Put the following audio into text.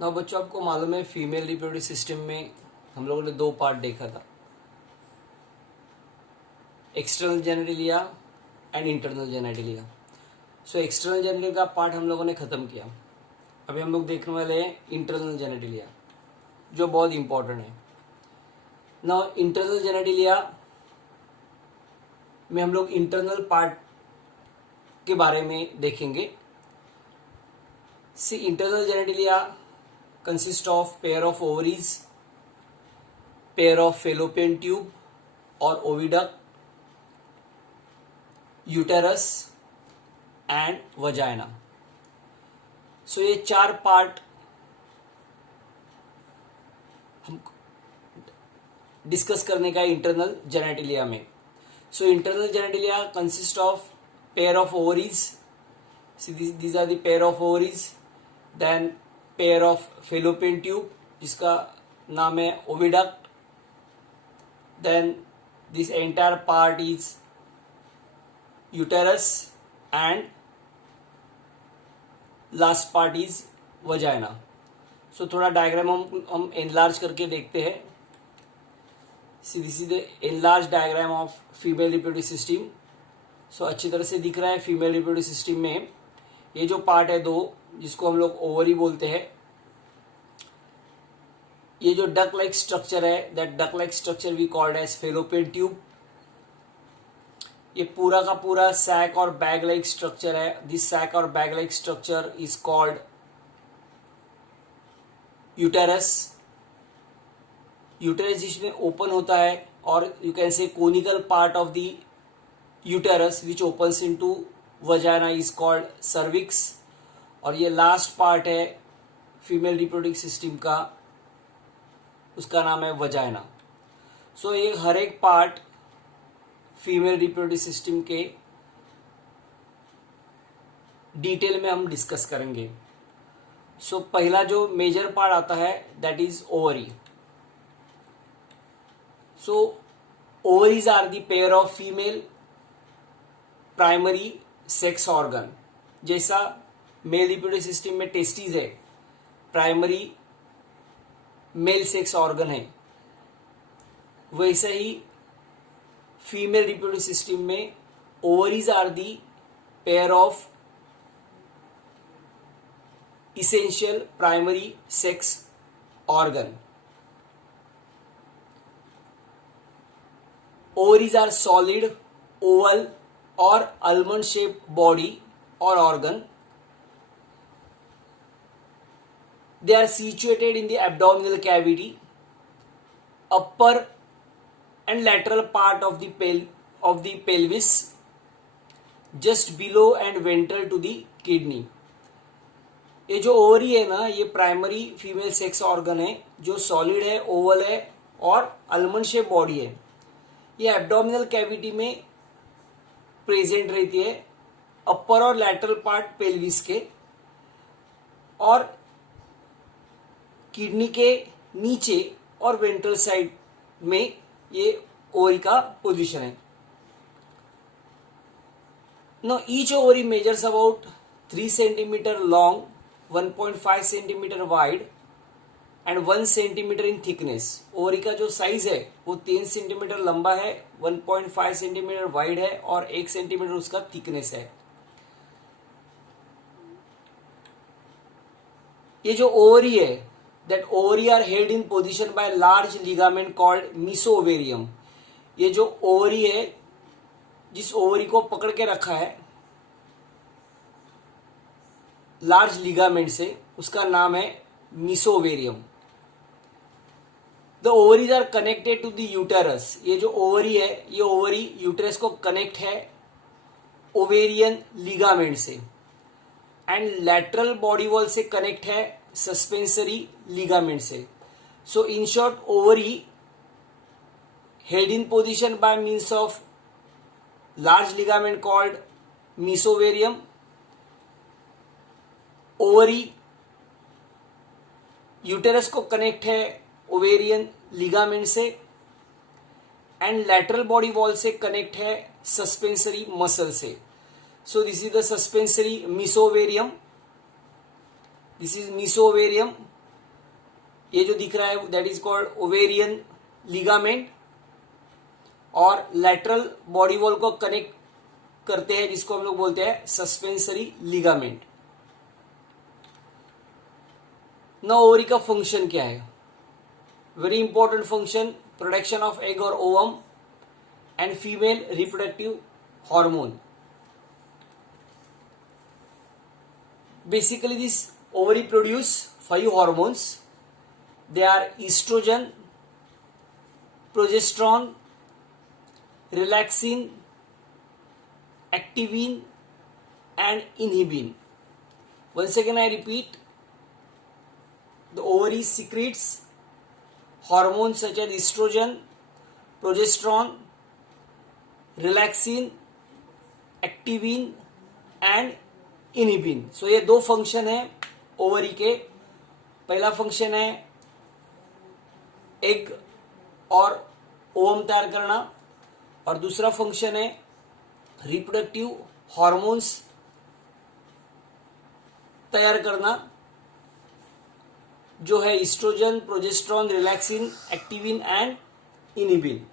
ना बच्चों, आपको मालूम है फीमेल रिप्रोडक्टिव सिस्टम में हम लोगों ने दो पार्ट देखा था, external genitalia and internal genitalia. So external genitalia का पार्ट हम लोगों ने ख़त्म किया। अभी हम लोग देखने वाले हैं इंटरनल जेनेटिलिया, जो बहुत इंपॉर्टेंट है। ना इंटरनल जेनेटिलिया में हम लोग इंटरनल पार्ट के बारे में देखेंगे। See internal genitalia consist of pair of ovaries, pair of fallopian tube और oviduct, uterus and vagina. So ये चार पार्ट हम डिस्कस करने का इंटरनल जेनेटिलिया में। So internal genitalia consist of pair of ovaries, these are the pair of ovaries, then pair of fallopian tube जिसका नाम है oviduct, then this entire part is uterus and last part is vagina. So थोड़ा diagram हम enlarge करके देखते हैं। सीधी enlarge diagram of female reproductive system. So अच्छी तरह से दिख रहा है। फीमेल रिप्रोडक्टिव सिस्टम में ये जो पार्ट है दो, जिसको हम लोग ओवरी बोलते हैं, ये जो डक लाइक स्ट्रक्चर है, that duck like structure we called as fallopian tube. ये पूरा का पूरा सैक और बैग लाइक स्ट्रक्चर है। दिस सैक और bag like structure is called uterus. Uterus जिसमें ओपन होता है, और you can say conical part of the uterus which opens into vagina is called cervix. और ये लास्ट पार्ट है फीमेल रिप्रोडक्टिव सिस्टम का, उसका नाम है वजाइना। सो ये हर एक पार्ट फीमेल रिप्रोडक्टिव सिस्टम के डिटेल में हम डिस्कस करेंगे। सो पहला जो मेजर पार्ट आता है that is ovary. So ovaries are the pair of female primary sex organ. जैसा मेल रिप्रोडक्टिव सिस्टम में टेस्टिस है, प्राइमरी मेल सेक्स ऑर्गन है, वैसे ही फीमेल रिप्रोडक्टिव सिस्टम में ovaries are the pair of essential primary sex organ. Ovaries are solid, oval और almond shaped body or organ. They are situated in the abdominal cavity, upper and lateral part of the pelvis, just below and ventral to the kidney. ये जो ovary है ना, ये primary female sex organ है, जो solid है, Oval है और almond shaped बॉडी है। ये एब्डोमिनल कैविटी में प्रेजेंट रहती है, अपर और लैटरल पार्ट पेल्विस के, और किडनी के नीचे और वेंट्रल साइड में ये ओवरी का पोजीशन है। Know each ovary measures about 3 centimetre long, 1.5 centimetre wide and 1 centimetre in thickness. Ovary का जो साइज है वो 3 सेंटीमीटर लंबा है, 1.5 सेंटीमीटर वाइड है और 1 सेंटीमीटर उसका थिकनेस है। ये जो ओवरी है, that ovary are held in position by large ligament called mesovarium. ये जो ओवरी है, जिस ओवरी को पकड़ के रखा है लार्ज लिगामेंट से, उसका नाम है मीसोवेरियम। The ovaries are connected to the uterus. ये जो ओवरी है, ये ओवरी यूटेरस को कनेक्ट है ओवेरियन लिगामेंट से, एंड लैटरल बॉडी वॉल से कनेक्ट है सस्पेंसरी लिगामेंट से। So in short, ovary held in position by means of large ligament called mesovarium. Ovary uterus को कनेक्ट है ओवेरियन लिगामेंट से, and lateral body wall से connect है suspensory muscle से। So this is the suspensory mesovarium. This is mesovarium ये जो दिख रहा है that is called ovarian ligament, और लेटरल बॉडी वॉल को कनेक्ट करते हैं जिसको हम लोग बोलते हैं सस्पेंसरी लिगामेंट। ना ओवरी का फंक्शन क्या है? Very important function, production of egg और ovum and female reproductive hormone. Basically, this ovary produce 5 hormones. They are estrogen, progesterone, relaxin, activin, and inhibin. Once again, I repeat: the ovary secretes hormones such as estrogen, progesterone, relaxin, activin, and inhibin. So ये 2 function है ovary के। पहला function है egg और ovum तैयार करना, और दूसरा फंक्शन है रिप्रोडक्टिव हार्मोन्स तैयार करना, जो है estrogen, progesterone, relaxin, activin and inhibin.